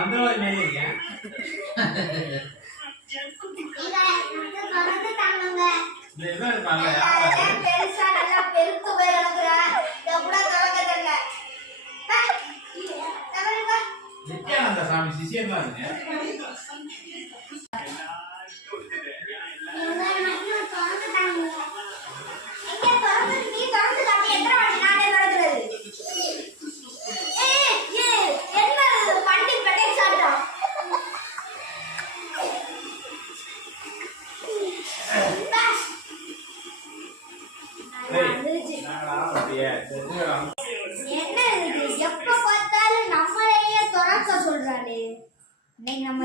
மந்திரவாதி மாதிரி இருக்கேன். நித்யானந்த சாமி சிஷியன் தான் இருக்கு. எப்ப பார்த்தாலும் நம்மளையே துறக்க சொல்றாரு. இன்னைக்கு நம்ம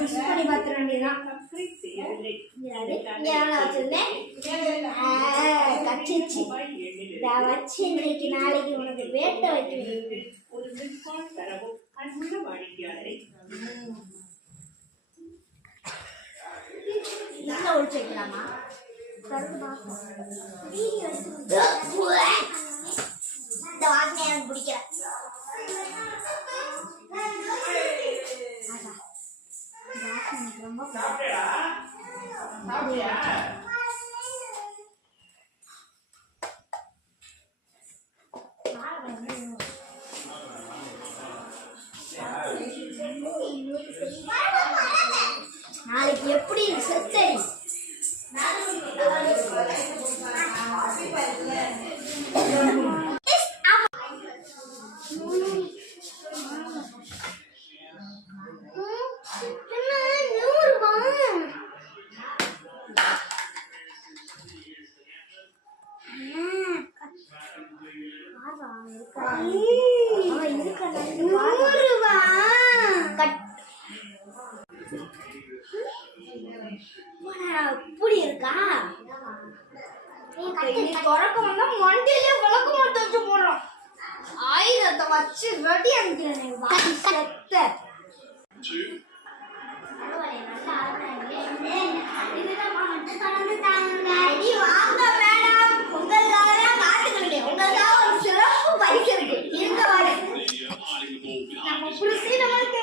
வச்சு பண்ணி பார்த்துட வேண்டியதான். கச்சிச்சு வச்சு இன்னைக்கு நாளைக்கு உனக்கு வேட்டை வைக்க ஒழிச்சு வைக்கலாமா? இந்த வாசனை எனக்கு பிடிக்கல. ரொம்ப நாளைக்கு எப்படி செத்தடி புடி இருக்கா? திறக்கணும்னா மண்டியிலே விளக்கு மட்டும் வச்சு போடுறோம். ஆயுதத்தை வச்சு வெடி அனுப்பிக்கிறேன். உங்களுக்காக காத்துக்கிட்டு உங்களுக்காக ஒரு சிறப்பு பரிசு இருக்கு. இருக்க வாங்க. நம்ம புடிச்சு நம்மளுக்கு